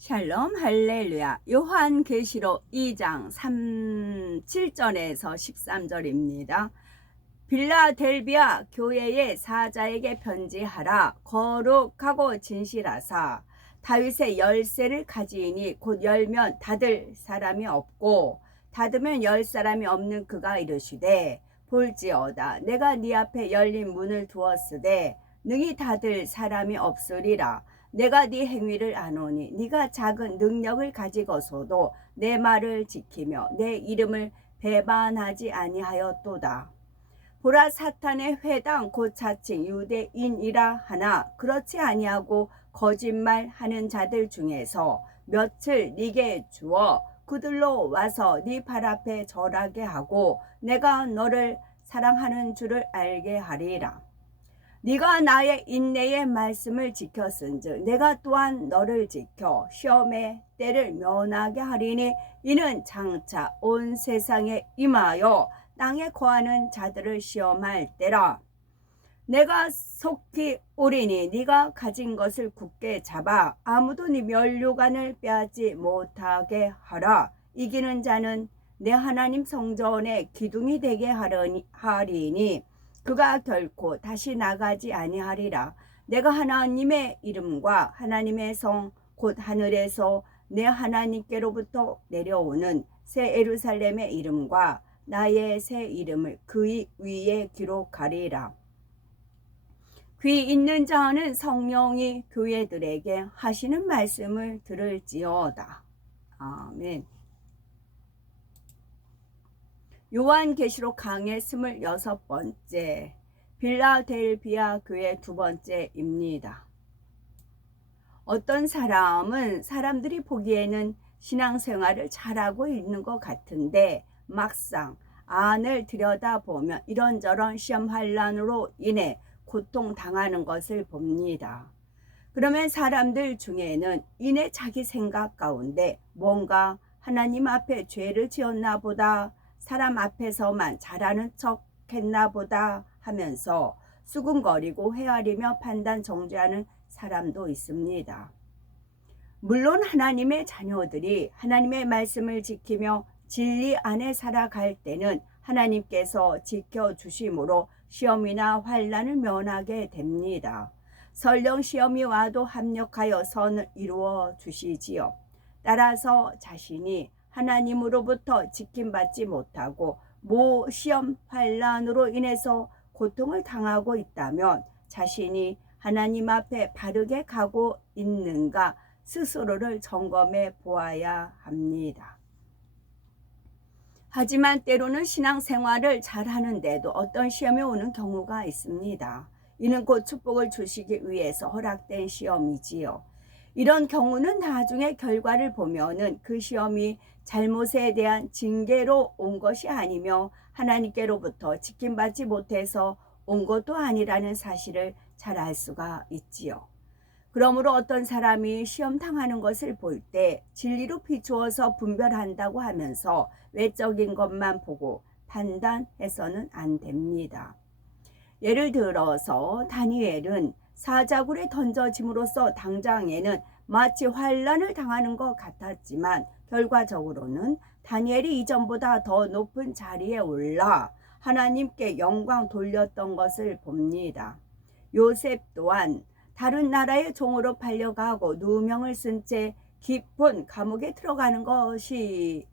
샬롬 할렐루야. 요한계시록 2장 7절에서 13절입니다. 빌라델비아 교회의 사자에게 편지하라. 거룩하고 진실하사 다윗의 열쇠를 가지이니 곧 열면 닫을 사람이 없고 닫으면 열 사람이 없는 그가 이르시되 볼지어다 내가 네 앞에 열린 문을 두었으되 능히 닫을 사람이 없으리라. 내가 네 행위를 아노니 네가 작은 능력을 가지고서도 내 말을 지키며 내 이름을 배반하지 아니하였도다. 보라, 사탄의 회당 곧 자칭 유대인이라 하나 그렇지 아니하고 거짓말하는 자들 중에서 며칠 네게 주어 그들로 와서 네 발 앞에 절하게 하고 내가 너를 사랑하는 줄을 알게 하리라. 네가 나의 인내의 말씀을 지켰은즉 내가 또한 너를 지켜 시험의 때를 면하게 하리니 이는 장차 온 세상에 임하여 땅에 거하는 자들을 시험할 때라. 내가 속히 오리니 네가 가진 것을 굳게 잡아 아무도 네 면류관을 빼앗지 못하게 하라. 이기는 자는 내 하나님 성전의 기둥이 되게 하리니 그가 결코 다시 나가지 아니하리라. 내가 하나님의 이름과 하나님의 성 곧 하늘에서 내 하나님께로부터 내려오는 새 예루살렘의 이름과 나의 새 이름을 그 위에 기록하리라. 귀 있는 자는 성령이 교회들에게 하시는 말씀을 들을지어다. 아멘. 요한계시록 강의 26번째, 빌라델비아 교회 2번째입니다. 어떤 사람은 사람들이 보기에는 신앙생활을 잘하고 있는 것 같은데 막상 안을 들여다보면 이런저런 시험 환란으로 인해 고통당하는 것을 봅니다. 그러면 사람들 중에는 이내 자기 생각 가운데 뭔가 하나님 앞에 죄를 지었나 보다, 사람 앞에서만 잘하는 척 했나 보다 하면서 수군거리고 헤아리며 판단 정죄하는 사람도 있습니다. 물론 하나님의 자녀들이 하나님의 말씀을 지키며 진리 안에 살아갈 때는 하나님께서 지켜주심으로 시험이나 환난을 면하게 됩니다. 설령 시험이 와도 합력하여 선을 이루어 주시지요. 따라서 자신이 하나님으로부터 지킴받지 못하고 시험 환난으로 인해서 고통을 당하고 있다면 자신이 하나님 앞에 바르게 가고 있는가 스스로를 점검해 보아야 합니다. 하지만 때로는 신앙생활을 잘하는데도 어떤 시험이 오는 경우가 있습니다. 이는 곧 축복을 주시기 위해서 허락된 시험이지요. 이런 경우는 나중에 결과를 보면은 그 시험이 잘못에 대한 징계로 온 것이 아니며 하나님께로부터 지킴받지 못해서 온 것도 아니라는 사실을 잘 알 수가 있지요. 그러므로 어떤 사람이 시험 당하는 것을 볼 때 진리로 비추어서 분별한다고 하면서 외적인 것만 보고 판단해서는 안 됩니다. 예를 들어서 다니엘은 사자굴에 던져짐으로써 당장에는 마치 환난을 당하는 것 같았지만 결과적으로는 다니엘이 이전보다 더 높은 자리에 올라 하나님께 영광 돌렸던 것을 봅니다. 요셉 또한 다른 나라의 종으로 팔려가고 누명을 쓴 채 깊은 감옥에 들어가는 것이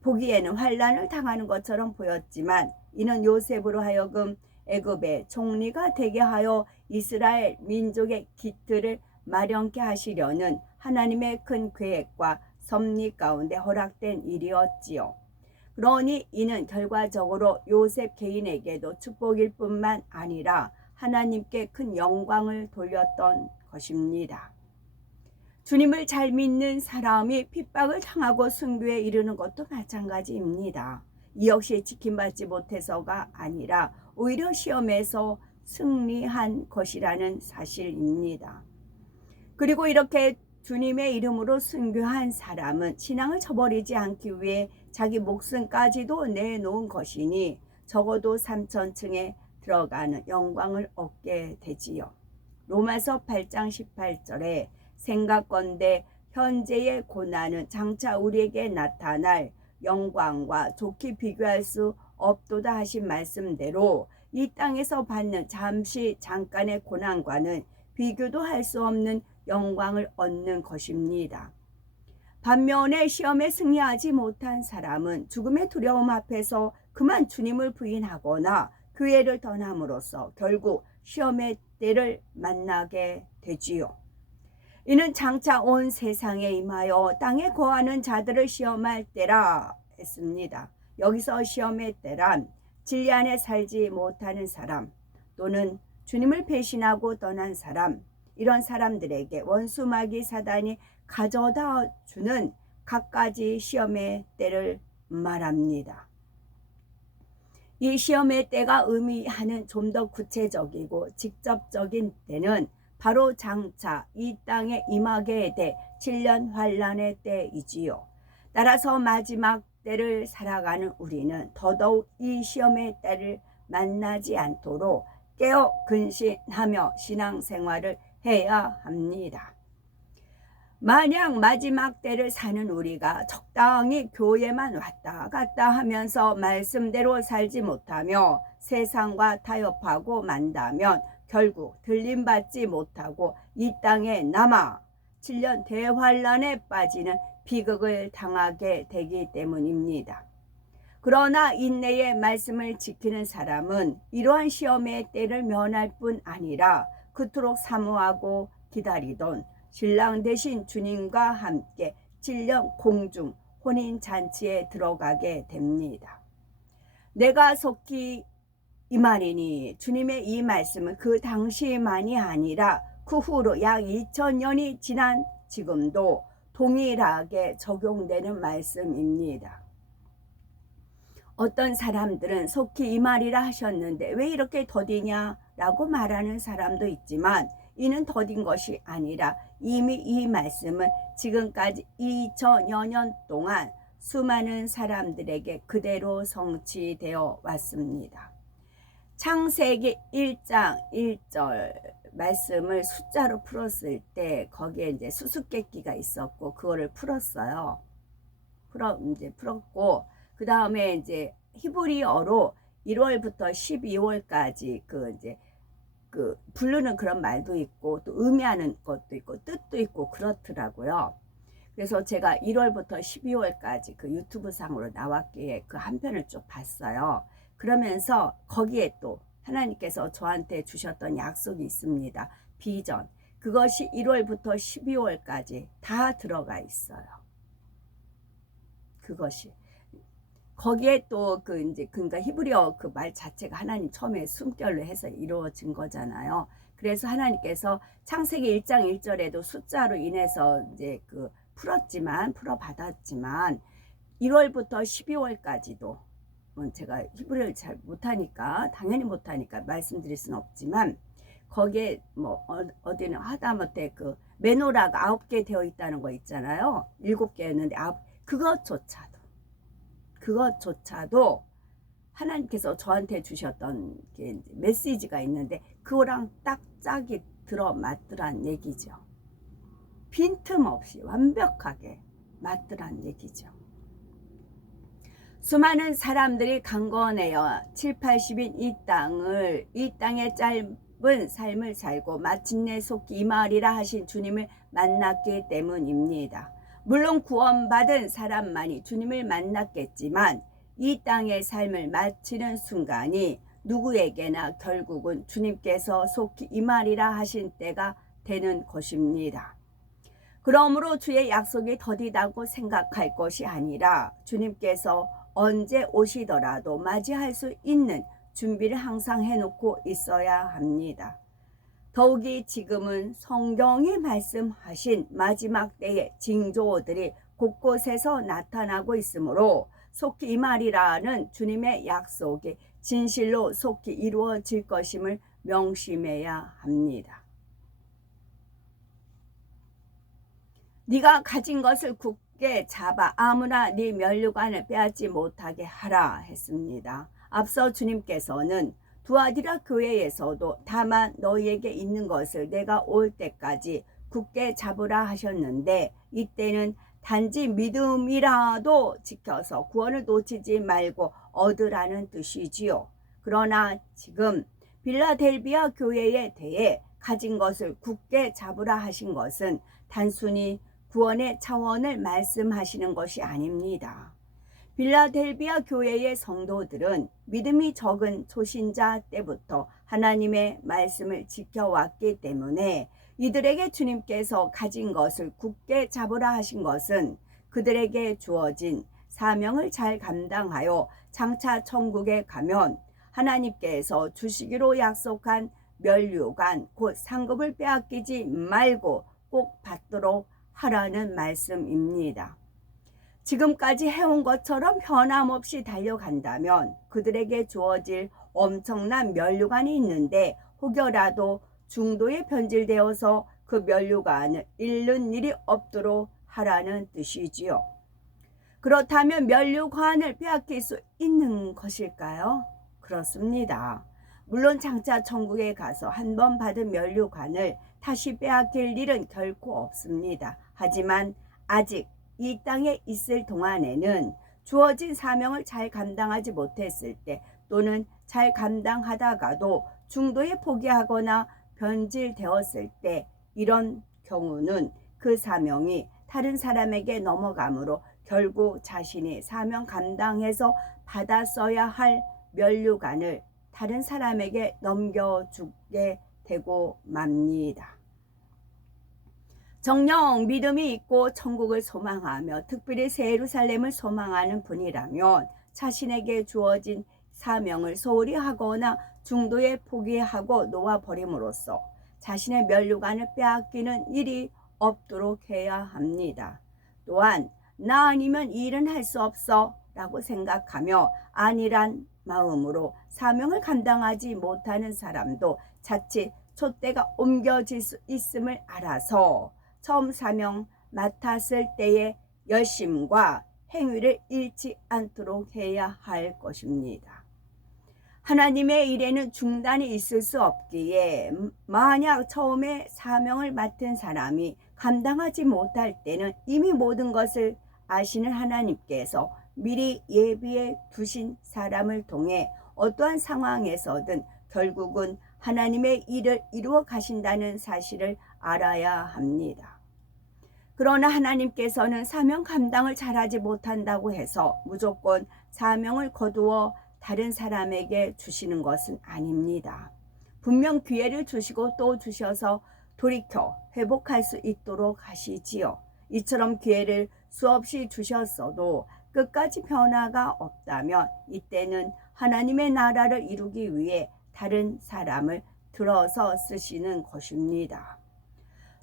보기에는 환난을 당하는 것처럼 보였지만 이는 요셉으로 하여금 애굽의 총리가 되게 하여 이스라엘 민족의 기틀을 마련케 하시려는 하나님의 큰 계획과 섭리 가운데 허락된 일이었지요. 그러니 이는 결과적으로 요셉 개인에게도 축복일 뿐만 아니라 하나님께 큰 영광을 돌렸던 것입니다. 주님을 잘 믿는 사람이 핍박을 당하고 순교에 이르는 것도 마찬가지입니다. 이 역시 지킴받지 못해서가 아니라 오히려 시험에서 승리한 것이라는 사실입니다. 그리고 이렇게 주님의 이름으로 순교한 사람은 신앙을 저버리지 않기 위해 자기 목숨까지도 내놓은 것이니 적어도 3천층에 들어가는 영광을 얻게 되지요. 로마서 8장 18절에 생각건대 현재의 고난은 장차 우리에게 나타날 영광과 좋게 비교할 수 없도다 하신 말씀대로 이 땅에서 받는 잠깐의 고난과는 비교도 할 수 없는 영광을 얻는 것입니다. 반면에 시험에 승리하지 못한 사람은 죽음의 두려움 앞에서 그만 주님을 부인하거나 교회를 떠남으로써 결국 시험의 때를 만나게 되지요. 이는 장차 온 세상에 임하여 땅에 거하는 자들을 시험할 때라 했습니다. 여기서 시험의 때란 진리 안에 살지 못하는 사람 또는 주님을 배신하고 떠난 사람, 이런 사람들에게 원수 마귀 사단이 가져다 주는 갖가지 시험의 때를 말합니다. 이 시험의 때가 의미하는 좀 더 구체적이고 직접적인 때는 바로 장차 이 땅에 임하게 될 7년 환란의 때이지요. 따라서 마지막 때를 살아가는 우리는 더더욱 이 시험의 때를 만나지 않도록 깨어 근신하며 신앙생활을 해야 합니다. 만약 마지막 때를 사는 우리가 적당히 교회만 왔다 갔다 하면서 말씀대로 살지 못하며 세상과 타협하고 만다면 결국 들림받지 못하고 이 땅에 남아 7년 대환란에 빠지는 비극을 당하게 되기 때문입니다. 그러나 인내의 말씀을 지키는 사람은 이러한 시험의 때를 면할 뿐 아니라 그토록 사모하고 기다리던 신랑 되신 주님과 함께 7년 공중 혼인잔치에 들어가게 됩니다. 내가 속히 이 말이니 주님의 이 말씀은 그 당시만이 아니라 그 후로 약 2000년이 지난 지금도 동일하게 적용되는 말씀입니다. 어떤 사람들은 속히 이 말이라 하셨는데 왜 이렇게 더디냐라고 말하는 사람도 있지만 이는 더딘 것이 아니라 이미 이 말씀은 지금까지 2000여 년 동안 수많은 사람들에게 그대로 성취되어 왔습니다. 창세기 1장 1절 말씀을 숫자로 풀었을 때 거기에 이제 수수께끼가 있었고 그거를 풀었어요. 풀었고 그 다음에 이제 히브리어로 1월부터 12월까지 그 부르는 그런 말도 있고 또 의미하는 것도 있고 뜻도 있고 그렇더라고요. 그래서 제가 1월부터 12월까지 그 유튜브 상으로 나왔기에 그 한 편을 쭉 봤어요. 그러면서 거기에 또 하나님께서 저한테 주셨던 약속이 있습니다. 비전. 그것이 1월부터 12월까지 다 들어가 있어요. 그것이. 거기에 또 그러니까 히브리어 그 말 자체가 하나님 처음에 숨결로 해서 이루어진 거잖아요. 그래서 하나님께서 창세기 1장 1절에도 숫자로 인해서 이제 풀어받았지만 1월부터 12월까지도 제가 히브리어를 잘 못하니까 당연히 못하니까 말씀드릴 수는 없지만 거기에 어디는 하다못해 그 메노라가 9개 되어 있다는 거 있잖아요. 7개였는데 그것조차도 하나님께서 저한테 주셨던 게 메시지가 있는데 그거랑 딱 짝이 들어맞더란 얘기죠. 빈틈없이 완벽하게 맞더란 얘기죠. 수많은 사람들이 강건하여 7, 80인 이 땅의 짧은 삶을 살고 마침내 속히 임하리라 하신 주님을 만났기 때문입니다. 물론 구원받은 사람만이 주님을 만났겠지만 이 땅의 삶을 마치는 순간이 누구에게나 결국은 주님께서 속히 임하리라 하신 때가 되는 것입니다. 그러므로 주의 약속이 더디다고 생각할 것이 아니라 주님께서 언제 오시더라도 맞이할 수 있는 준비를 항상 해놓고 있어야 합니다. 더욱이 지금은 성경이 말씀하신 마지막 때의 징조들이 곳곳에서 나타나고 있으므로 속히 임하리라는 주님의 약속이 진실로 속히 이루어질 것임을 명심해야 합니다. 네가 가진 것을 굳게 잡아 아무나 네 면류관을 빼앗지 못하게 하라 했습니다. 앞서 주님께서는 두아디라 교회에서도 다만 너희에게 있는 것을 내가 올 때까지 굳게 잡으라 하셨는데 이때는 단지 믿음이라도 지켜서 구원을 놓치지 말고 얻으라는 뜻이지요. 그러나 지금 빌라델비아 교회에 대해 가진 것을 굳게 잡으라 하신 것은 단순히 구원의 차원을 말씀하시는 것이 아닙니다. 빌라델비아 교회의 성도들은 믿음이 적은 초신자 때부터 하나님의 말씀을 지켜왔기 때문에 이들에게 주님께서 가진 것을 굳게 잡으라 하신 것은 그들에게 주어진 사명을 잘 감당하여 장차 천국에 가면 하나님께서 주시기로 약속한 면류관 곧 상급을 빼앗기지 말고 꼭 받도록 하라는 말씀입니다. 지금까지 해온 것처럼 변함없이 달려간다면 그들에게 주어질 엄청난 면류관이 있는데 혹여라도 중도에 변질되어서 그 면류관을 잃는 일이 없도록 하라는 뜻이지요. 그렇다면 면류관을 빼앗길 수 있는 것일까요? 그렇습니다. 물론 장차 천국에 가서 한 번 받은 면류관을 다시 빼앗길 일은 결코 없습니다. 하지만 아직 이 땅에 있을 동안에는 주어진 사명을 잘 감당하지 못했을 때 또는 잘 감당하다가도 중도에 포기하거나 변질되었을 때 이런 경우는 그 사명이 다른 사람에게 넘어가므로 결국 자신이 사명 감당해서 받았어야 할 면류관을 다른 사람에게 넘겨주게 되고 맙니다. 정녕 믿음이 있고 천국을 소망하며 특별히 새 예루살렘을 소망하는 분이라면 자신에게 주어진 사명을 소홀히 하거나 중도에 포기하고 놓아버림으로써 자신의 면류관을 빼앗기는 일이 없도록 해야 합니다. 또한 나 아니면 이 일은 할 수 없어 라고 생각하며 아니란 마음으로 사명을 감당하지 못하는 사람도 자칫 촛대가 옮겨질 수 있음을 알아서 처음 사명 맡았을 때의 열심과 행위를 잃지 않도록 해야 할 것입니다. 하나님의 일에는 중단이 있을 수 없기에 만약 처음에 사명을 맡은 사람이 감당하지 못할 때는 이미 모든 것을 아시는 하나님께서 미리 예비해 두신 사람을 통해 어떠한 상황에서든 결국은 하나님의 일을 이루어 가신다는 사실을 알아야 합니다. 그러나 하나님께서는 사명 감당을 잘하지 못한다고 해서 무조건 사명을 거두어 다른 사람에게 주시는 것은 아닙니다. 분명 기회를 주시고 또 주셔서 돌이켜 회복할 수 있도록 하시지요. 이처럼 기회를 수없이 주셨어도 끝까지 변화가 없다면 이때는 하나님의 나라를 이루기 위해 다른 사람을 들어서 쓰시는 것입니다.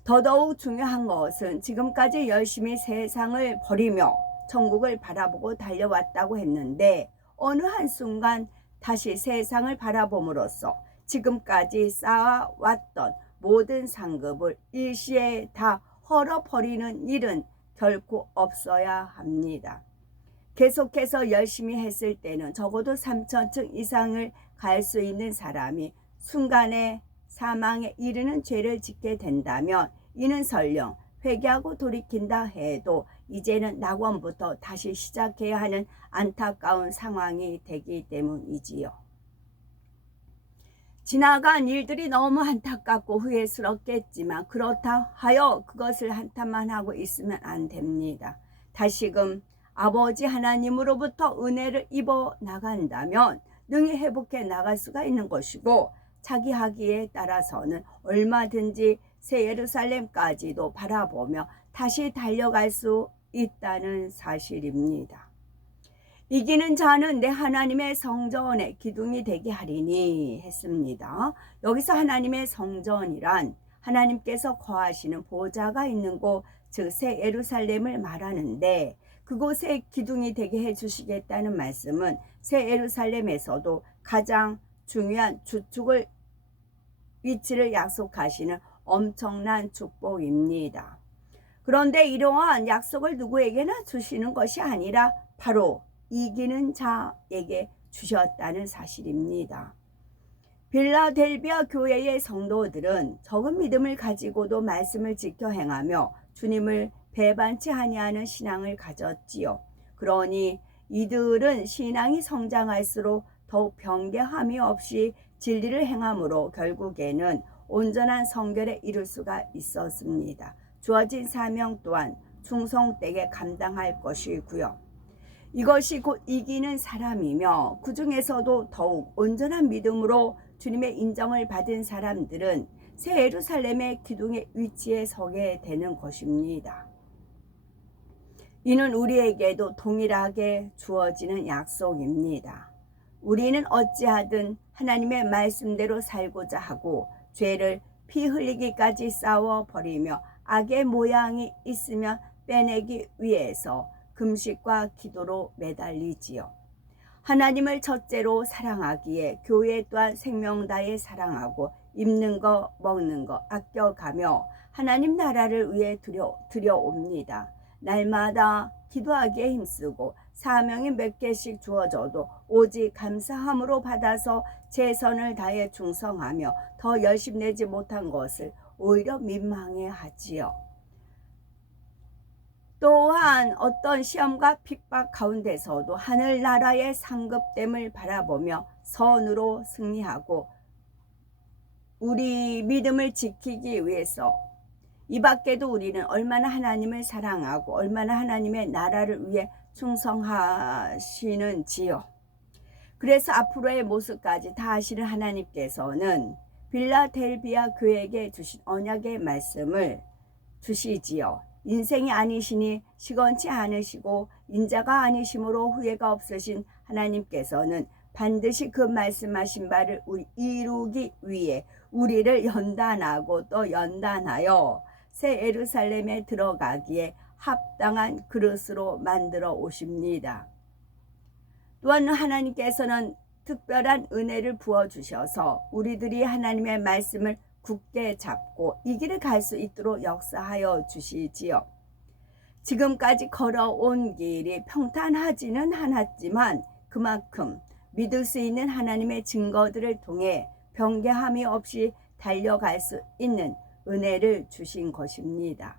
더더욱 중요한 것은 지금까지 열심히 세상을 버리며 천국을 바라보고 달려왔다고 했는데 어느 한순간 다시 세상을 바라봄으로써 지금까지 쌓아왔던 모든 상급을 일시에 다 헐어버리는 일은 결코 없어야 합니다. 계속해서 열심히 했을 때는 적어도 3,000층 이상을 갈 수 있는 사람이 순간에 사망에 이르는 죄를 짓게 된다면 이는 설령 회개하고 돌이킨다 해도 이제는 낙원부터 다시 시작해야 하는 안타까운 상황이 되기 때문이지요. 지나간 일들이 너무 안타깝고 후회스럽겠지만 그렇다 하여 그것을 한탄만 하고 있으면 안 됩니다. 다시금 아버지 하나님으로부터 은혜를 입어 나간다면 능히 회복해 나갈 수가 있는 것이고 자기 하기에 따라서는 얼마든지 새 예루살렘까지도 바라보며 다시 달려갈 수 있다는 사실입니다. 이기는 자는 내 하나님의 성전의 기둥이 되게 하리니 했습니다. 여기서 하나님의 성전이란 하나님께서 거하시는 보좌가 있는 곳, 즉 새 예루살렘을 말하는데 그곳에 기둥이 되게 해주시겠다는 말씀은 새 예루살렘에서도 가장 중요한 주축을 위치를 약속하시는 엄청난 축복입니다. 그런데 이러한 약속을 누구에게나 주시는 것이 아니라 바로 이기는 자에게 주셨다는 사실입니다. 빌라델비아 교회의 성도들은 적은 믿음을 가지고도 말씀을 지켜 행하며 주님을 배반치 아니하는 신앙을 가졌지요. 그러니 이들은 신앙이 성장할수록 더욱 변개함이 없이 진리를 행함으로 결국에는 온전한 성결에 이룰 수가 있었습니다. 주어진 사명 또한 충성되게 감당할 것이고요. 이것이 곧 이기는 사람이며 그 중에서도 더욱 온전한 믿음으로 주님의 인정을 받은 사람들은 새 예루살렘의 기둥의 위치에 서게 되는 것입니다. 이는 우리에게도 동일하게 주어지는 약속입니다. 우리는 어찌하든 하나님의 말씀대로 살고자 하고 죄를 피 흘리기까지 싸워버리며 악의 모양이 있으면 빼내기 위해서 금식과 기도로 매달리지요. 하나님을 첫째로 사랑하기에 교회 또한 생명 다해 사랑하고 입는 거 먹는 거 아껴가며 하나님 나라를 위해 들여옵니다. 날마다 기도하기에 힘쓰고 사명이 몇 개씩 주어져도 오직 감사함으로 받아서 최선을 다해 충성하며 더 열심 내지 못한 것을 오히려 민망해하지요. 또한 어떤 시험과 핍박 가운데서도 하늘나라의 상급됨을 바라보며 선으로 승리하고 우리 믿음을 지키기 위해서 이 밖에도 우리는 얼마나 하나님을 사랑하고 얼마나 하나님의 나라를 위해 충성하시는지요. 그래서 앞으로의 모습까지 다 아시는 하나님께서는 빌라델비아 교회에게 주신 언약의 말씀을 주시지요. 인생이 아니시니 시건치 않으시고 인자가 아니심으로 후회가 없으신 하나님께서는 반드시 그 말씀하신 바를 이루기 위해 우리를 연단하고 또 연단하여 새 예루살렘에 들어가기에 합당한 그릇으로 만들어 오십니다. 또한 하나님께서는 특별한 은혜를 부어주셔서 우리들이 하나님의 말씀을 굳게 잡고 이 길을 갈 수 있도록 역사하여 주시지요. 지금까지 걸어온 길이 평탄하지는 않았지만 그만큼 믿을 수 있는 하나님의 증거들을 통해 변개함이 없이 달려갈 수 있는 은혜를 주신 것입니다.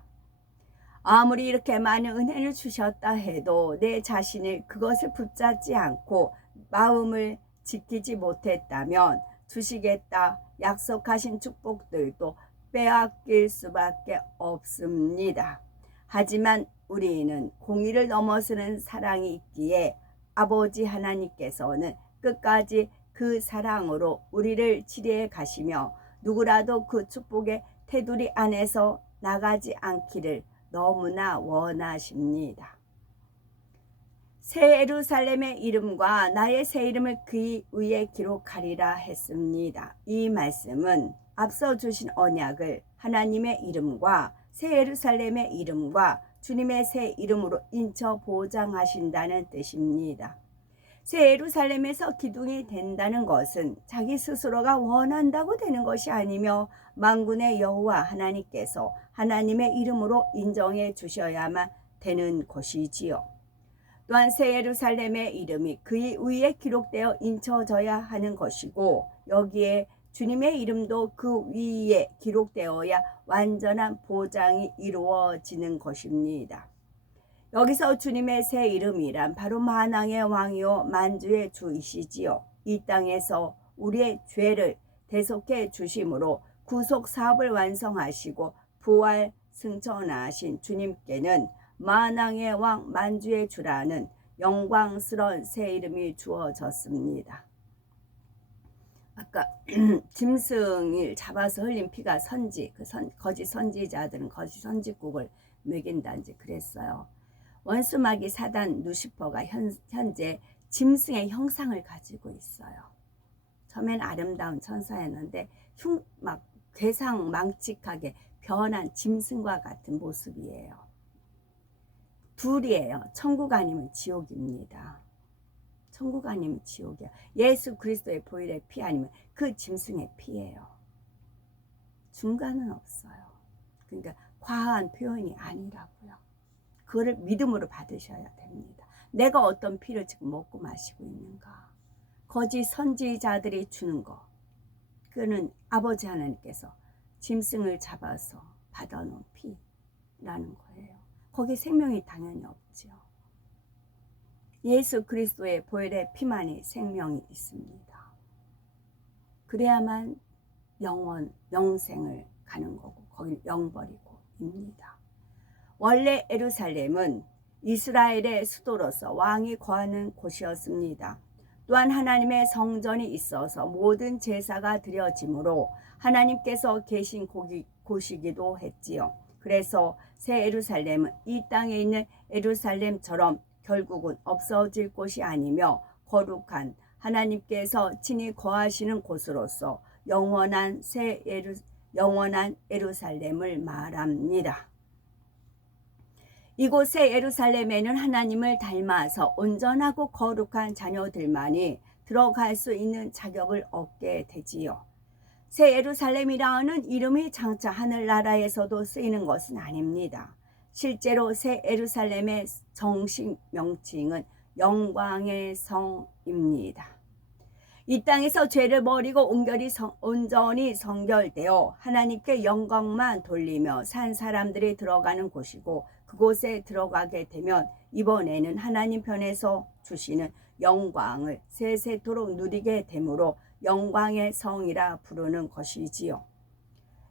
아무리 이렇게 많은 은혜를 주셨다 해도 내 자신이 그것을 붙잡지 않고 마음을 지키지 못했다면 주시겠다 약속하신 축복들도 빼앗길 수밖에 없습니다. 하지만 우리는 공의를 넘어서는 사랑이 있기에 아버지 하나님께서는 끝까지 그 사랑으로 우리를 치료해 가시며 누구라도 그 축복의 테두리 안에서 나가지 않기를 너무나 원하십니다. 새 예루살렘의 이름과 나의 새 이름을 그 위에 기록하리라 했습니다. 이 말씀은 앞서 주신 언약을 하나님의 이름과 새 예루살렘의 이름과 주님의 새 이름으로 인쳐 보장하신다는 뜻입니다. 새 예루살렘에서 기둥이 된다는 것은 자기 스스로가 원한다고 되는 것이 아니며 만군의 여호와 하나님께서 하나님의 이름으로 인정해 주셔야만 되는 것이지요. 또한 새 예루살렘의 이름이 그 위에 기록되어 인쳐져야 하는 것이고 여기에 주님의 이름도 그 위에 기록되어야 완전한 보장이 이루어지는 것입니다. 여기서 주님의 새 이름이란 바로 만왕의 왕이요 만주의 주이시지요. 이 땅에서 우리의 죄를 대속해 주심으로 구속 사업을 완성하시고 부활 승천하신 주님께는 만왕의 왕 만주의 주라는 영광스러운 새 이름이 주어졌습니다. 아까 짐승을 잡아서 흘린 피가 선지, 거짓 선지자들은 거짓 선지국을 먹인다 이제 그랬어요. 원수마귀 사단 루시퍼가 현재 짐승의 형상을 가지고 있어요. 처음엔 아름다운 천사였는데 막 괴상망측하게 변한 짐승과 같은 모습이에요. 둘이에요. 천국 아니면 지옥입니다. 천국 아니면 지옥이야. 예수 그리스도의 보혈의 피 아니면 그 짐승의 피예요. 중간은 없어요. 그러니까 과한 표현이 아니라고요. 그거를 믿음으로 받으셔야 됩니다. 내가 어떤 피를 지금 먹고 마시고 있는가. 거짓 선지자들이 주는 거. 그거는 아버지 하나님께서 짐승을 잡아서 받아놓은 피라는 거예요. 거기 생명이 당연히 없지요. 예수 그리스도의 보혈의 피만이 생명이 있습니다. 그래야만 영생을 가는 거고 거기 영벌이고입니다. 원래 예루살렘은 이스라엘의 수도로서 왕이 거하는 곳이었습니다. 또한 하나님의 성전이 있어서 모든 제사가 드려지므로 하나님께서 계신 곳이기도 했지요. 그래서 새 예루살렘은 이 땅에 있는 예루살렘처럼 결국은 없어질 곳이 아니며 거룩한 하나님께서 친히 거하시는 곳으로서 영원한 예루살렘을 말합니다. 이곳의 예루살렘에는 하나님을 닮아서 온전하고 거룩한 자녀들만이 들어갈 수 있는 자격을 얻게 되지요. 새 예루살렘이라는 이름이 장차 하늘나라에서도 쓰이는 것은 아닙니다. 실제로 새 예루살렘의 정식 명칭은 영광의 성입니다. 이 땅에서 죄를 버리고 온전히 성결되어 하나님께 영광만 돌리며 산 사람들이 들어가는 곳이고, 그곳에 들어가게 되면 이번에는 하나님 편에서 주시는 영광을 세세토록 누리게 되므로 영광의 성이라 부르는 것이지요.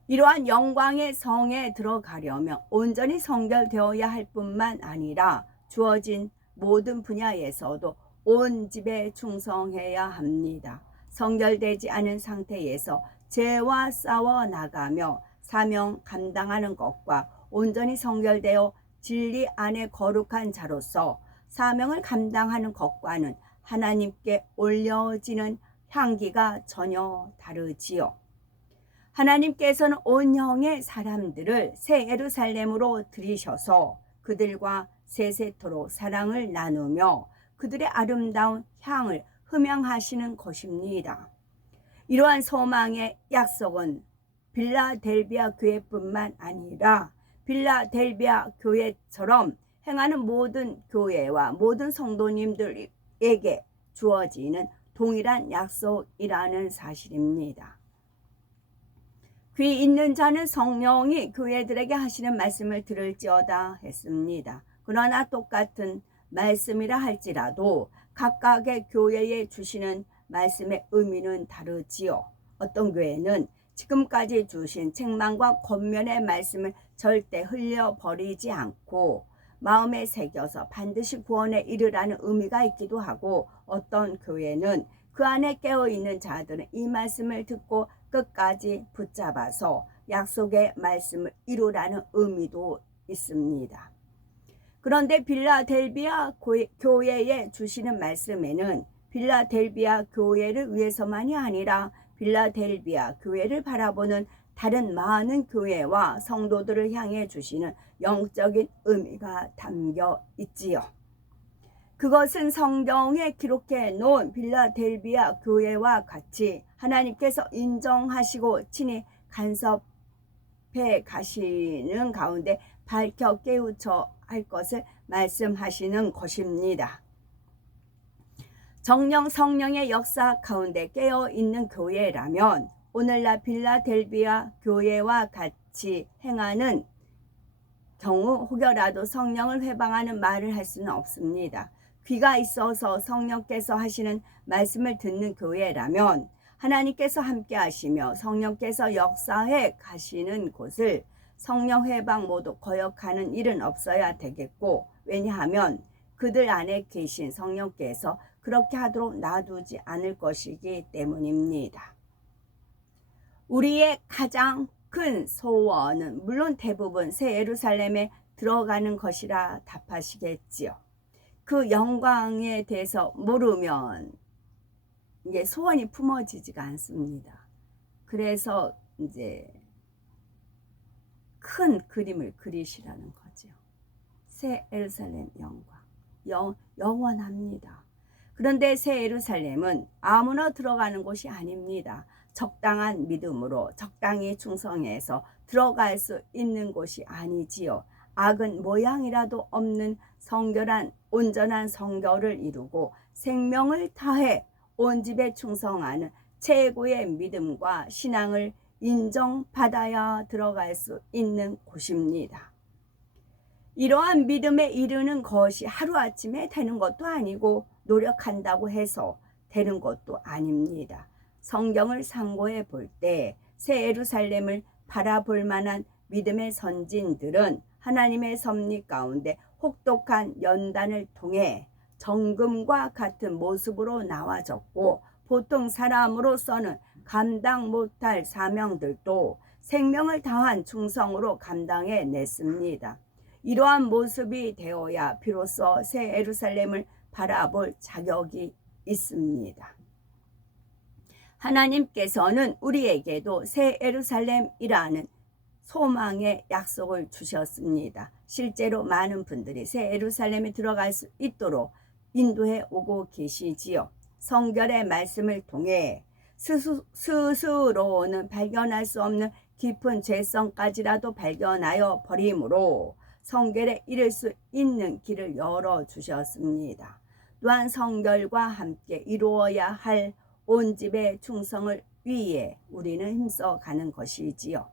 이러한 영광의 성에 들어가려면 온전히 성결되어야 할 뿐만 아니라 주어진 모든 분야에서도 온 집에 충성해야 합니다. 성결되지 않은 상태에서 죄와 싸워 나가며 사명 감당하는 것과 온전히 성결되어 진리 안에 거룩한 자로서 사명을 감당하는 것과는 하나님께 올려지는 향기가 전혀 다르지요. 하나님께서는 온 영의 사람들을 새 예루살렘으로 들이셔서 그들과 세세토록 사랑을 나누며 그들의 아름다운 향을 흠양하시는 것입니다. 이러한 소망의 약속은 빌라델비아 교회뿐만 아니라 빌라델비아 교회처럼 행하는 모든 교회와 모든 성도님들에게 주어지는 동일한 약속이라는 사실입니다. 귀 있는 자는 성령이 교회들에게 하시는 말씀을 들을지어다 했습니다. 그러나 똑같은 말씀이라 할지라도 각각의 교회에 주시는 말씀의 의미는 다르지요. 어떤 교회는 지금까지 주신 책망과 권면의 말씀을 절대 흘려버리지 않고 마음에 새겨서 반드시 구원에 이르라는 의미가 있기도 하고, 어떤 교회는 그 안에 깨어있는 자들은 이 말씀을 듣고 끝까지 붙잡아서 약속의 말씀을 이루라는 의미도 있습니다. 그런데 빌라델비아 교회에 주시는 말씀에는 빌라델비아 교회를 위해서만이 아니라 빌라델비아 교회를 바라보는 다른 많은 교회와 성도들을 향해 주시는 영적인 의미가 담겨 있지요. 그것은 성경에 기록해 놓은 빌라델비아 교회와 같이 하나님께서 인정하시고 친히 간섭해 가시는 가운데 밝혀 깨우쳐 할 것을 말씀하시는 것입니다. 정령 성령의 역사 가운데 깨어있는 교회라면 오늘날 빌라델비아 교회와 같이 행하는 경우 혹여라도 성령을 회방하는 말을 할 수는 없습니다. 귀가 있어서 성령께서 하시는 말씀을 듣는 교회라면 하나님께서 함께 하시며 성령께서 역사해 가시는 곳을 성령 회방 모두 거역하는 일은 없어야 되겠고, 왜냐하면 그들 안에 계신 성령께서 그렇게 하도록 놔두지 않을 것이기 때문입니다. 우리의 가장 큰 소원은 물론 대부분 새 예루살렘에 들어가는 것이라 답하시겠지요. 그 영광에 대해서 모르면 이게 소원이 품어지지가 않습니다. 그래서 이제 큰 그림을 그리시라는 거죠. 새 예루살렘 영원합니다. 그런데 새 예루살렘은 아무나 들어가는 곳이 아닙니다. 적당한 믿음으로 적당히 충성해서 들어갈 수 있는 곳이 아니지요. 악은 모양이라도 없는 성결한 온전한 성결을 이루고 생명을 다해 온 집에 충성하는 최고의 믿음과 신앙을 인정받아야 들어갈 수 있는 곳입니다. 이러한 믿음에 이르는 것이 하루아침에 되는 것도 아니고 노력한다고 해서 되는 것도 아닙니다. 성경을 상고해 볼 때 새 예루살렘을 바라볼 만한 믿음의 선진들은 하나님의 섭리 가운데 혹독한 연단을 통해 정금과 같은 모습으로 나와졌고, 보통 사람으로서는 감당 못할 사명들도 생명을 다한 충성으로 감당해 냈습니다. 이러한 모습이 되어야 비로소 새 예루살렘을 바라볼 자격이 있습니다. 하나님께서는 우리에게도 새 예루살렘이라는 소망의 약속을 주셨습니다. 실제로 많은 분들이 새 예루살렘에 들어갈 수 있도록 인도해 오고 계시지요. 성결의 말씀을 통해 스스로는 발견할 수 없는 깊은 죄성까지라도 발견하여 버림으로 성결에 이를 수 있는 길을 열어주셨습니다. 또한 성결과 함께 이루어야 할 온 집의 충성을 위해 우리는 힘써가는 것이지요.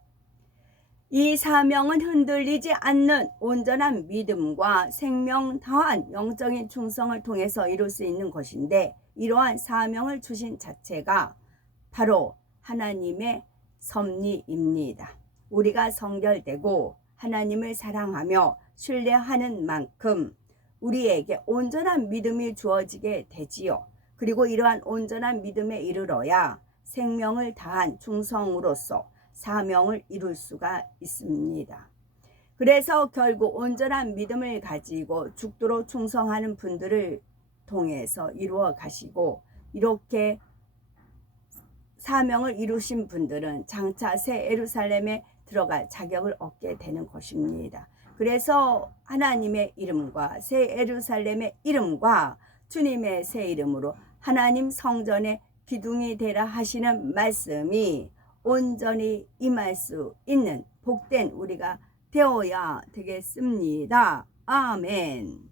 이 사명은 흔들리지 않는 온전한 믿음과 생명 다한 영적인 충성을 통해서 이룰 수 있는 것인데, 이러한 사명을 주신 자체가 바로 하나님의 섭리입니다. 우리가 성결되고 하나님을 사랑하며 신뢰하는 만큼 우리에게 온전한 믿음이 주어지게 되지요. 그리고 이러한 온전한 믿음에 이르러야 생명을 다한 충성으로서 사명을 이룰 수가 있습니다. 그래서 결국 온전한 믿음을 가지고 죽도록 충성하는 분들을 통해서 이루어 가시고, 이렇게 사명을 이루신 분들은 장차 새 예루살렘에 들어갈 자격을 얻게 되는 것입니다. 그래서 하나님의 이름과 새 예루살렘의 이름과 주님의 새 이름으로 하나님 성전의 기둥이 되라 하시는 말씀이 온전히 임할 수 있는 복된 우리가 되어야 되겠습니다. 아멘.